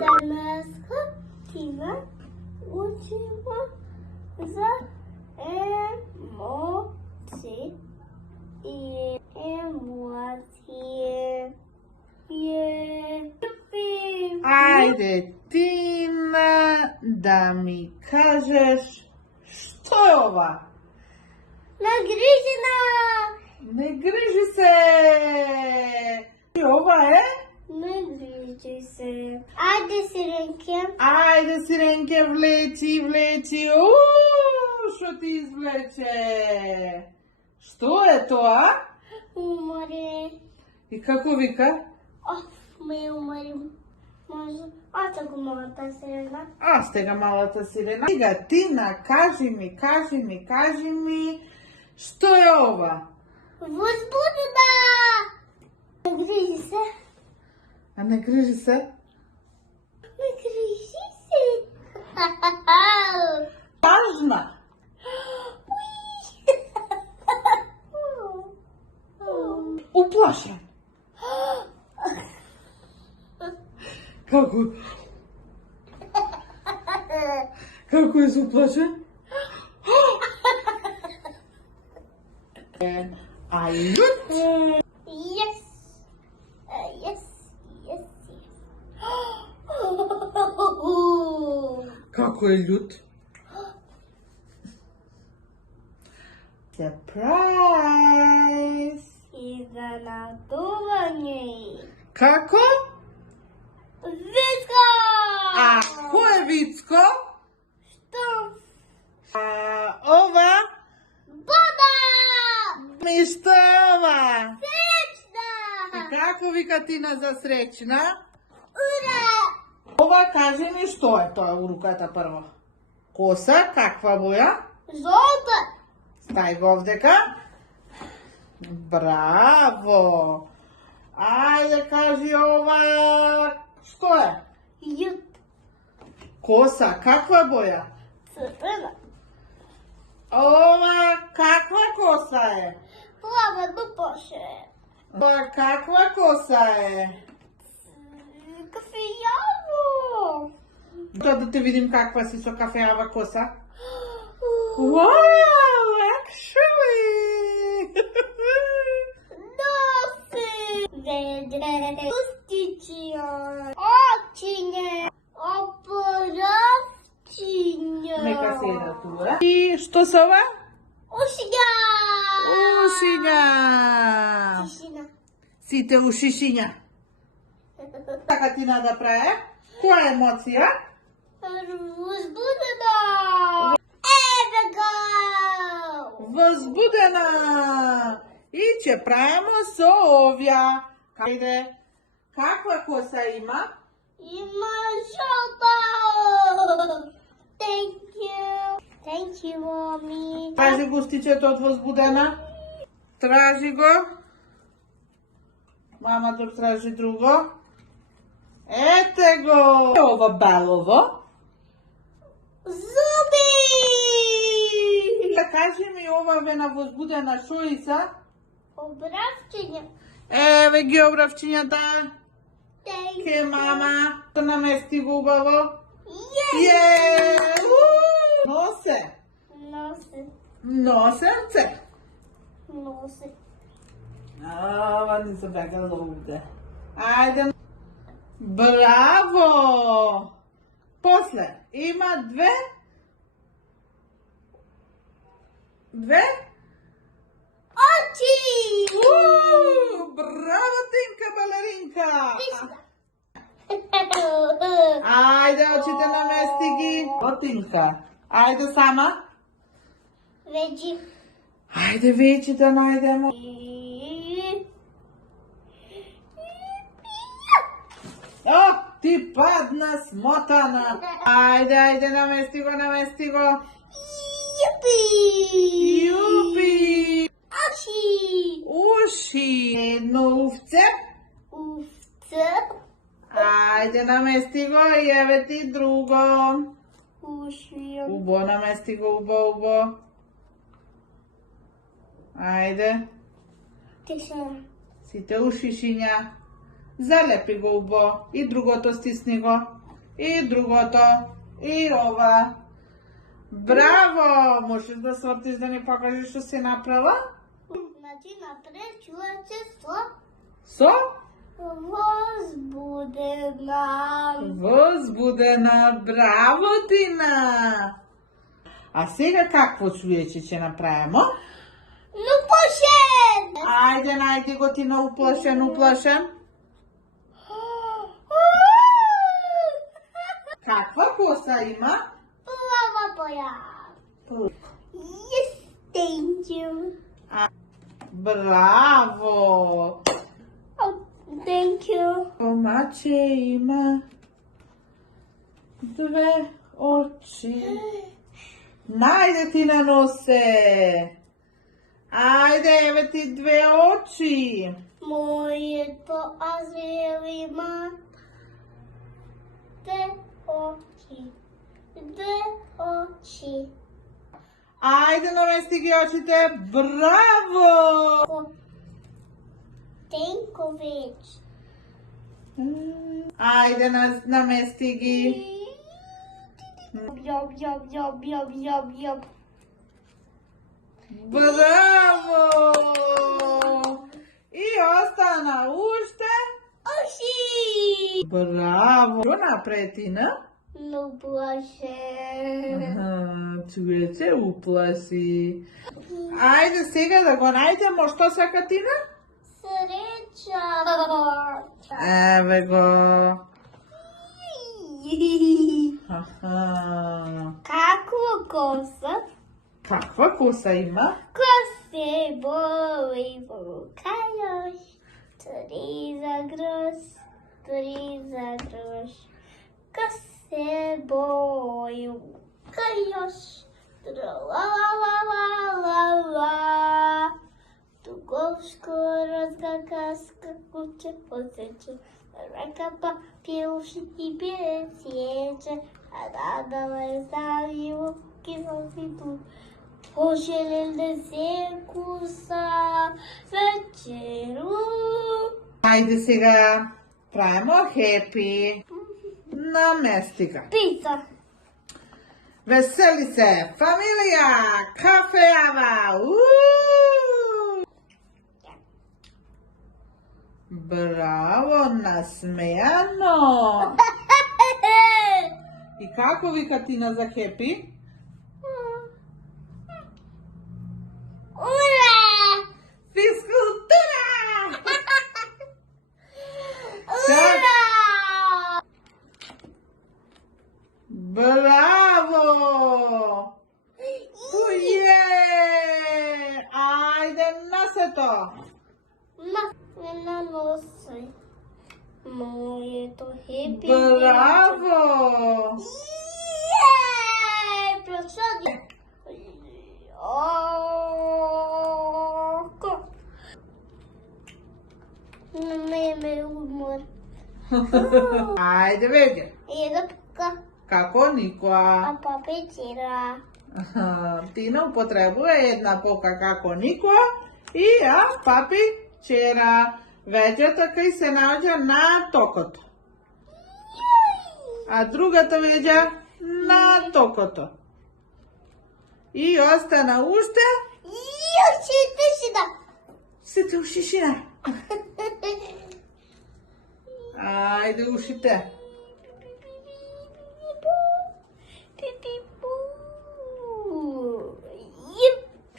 Danas Tina učimo za emocije i emocije. Ајде, Тина, да ми кажеш што е ова? Нагрижена! Не грижи се! И ова е? Не грижи се. Ајде, Сиренке. Ајде, Сиренке, влечи, влечи. Што ти извлече? Што е тоа? Уморе. И како вика? Ме уморим. Може, оце го малата Сирена. Сте малата Сирена. Сега, Тина, кажи ми, што е ова? Возбудена! Не грижи се. А не грижи се? Не грижи се. Важна. Уплашен. Како? Како е уплашен? А лют? Yes. Yes. Како е лют? Surprise! Изненадување. Како? Вицко! А кој е Вицко? Што? Ова? Боба! Ми што е ова? Сречна! И како вика Тина за среќна? Ура! Ова кажи ми што е тоа у руката прво? Коса, каква боја? Жолта! Стај го овдека. Браво! Ајде кажи ова што е? Јут. Коса, каква боја? Црвена. Ова каква коса е? Плава до поше. Ова каква коса е? Кафејаво. Тоа да те видим каква си со кафеава коса. Wow, actually! Носи. Ведре. Устичија. Очиње. Опоравчиња. Нека седа туа. И што се ова? Ушиња. Ушиња. Тишина. Сите ушишиња. Така Тина да прави? Која емоција? Возбудена. Еве го. Возбудена. И ќе правиме со овја. Кајде? Каква коса има? Има жолта. Thank you. Thank you, mommy. Тражи го стичето од возбудена. Тражи го. Мама тук тражи друго. Ете го. Ова белово. Зуби. Да кажи ми ова вена возбудена шуица. Обравчиња. Еве ги обравчињата. Thank Ке you. мама. Намести го убаво. Yes. Носе. Носи. Носенце. Носи. Ова не се бегала овде. Ајде. Браво! После има две Очи. Браво, Тинка балеринка! Вижда. Ајде, очите намести ги. Тинка. Ајде сама. Веđi. Ајде веќе да најдемо. Ти падна смотана. Ајде, намести го. Јупи. Јупи. Очи. Уши. Едно увце. Овце. Ајде, намести го и еве ти друго. Уши. Убо, намести го, убо. Ајде. Тишина. Сите у шишиња. Залепи го убо. И другото стисни го. И другото. И ова. Браво! Можеш да свртиш да ни покажеш што си направила? Значи напред чуваче Со? возбудена. Возбудена. Браво, Тина! А сега какво чујече ќе направимо? Ну пошен! Ајде, најди го Тина уплашен. Каква коса има? Плава боја. Yes, thank you. Браво! Oh, thank you. Омаче има две очи. Најде ти на носе. Ајде, еве ти две очи. Моето азил има две очи. Две очи. Ајде, намести ги очите. Браво! Тенкович. Ајде, намести ги. Јоб, јоб, јоб, јоб, јоб, јоб. Браво! И остана уште. Оши! Браво! Што направи Тина? Ну плаше. Чујече упласи. Ајде сега да го најдемо што сака Тина? Среќа. Еве го. Аха. Какво коса? Каква коса има? Косе боли во кајош. Три за грош. Три за грош. Косе боли во кајош. Тра-ла-ла-ла-ла-ла-ла. Туговшко разгагаска куче посече. Рака папилши и бесече. А надала е ставио кисоситу. Пожелел да се куса вечеру. Ајде сега правимо хепи. Намести га. Пица. Весели се, фамилија, кафеава. Браво, насмејано. И како вика Тина за хепи? Ура! Физкултура! Ура! Браво! Уе! Ајде, насето! На носе. Моето хепи. Браво! Просади. Ме умор. Ајде, веќе. Еда пука. Како никоја. А папе тира. Тина употребува една пока како никоја и папи вчера. Веќата кај се наоѓа на токото. А другата веќа на токото. И остана уште Јошите си да. сите ушишина. Ајде ушите.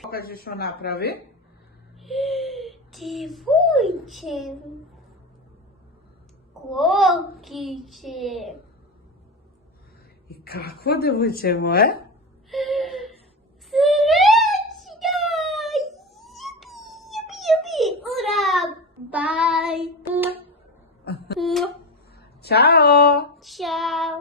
Покажи што направи. Девојче. Колкиче. И какво девојчево е? Среќа! Јупи, јупи, ура! Бај! Чао! Чао!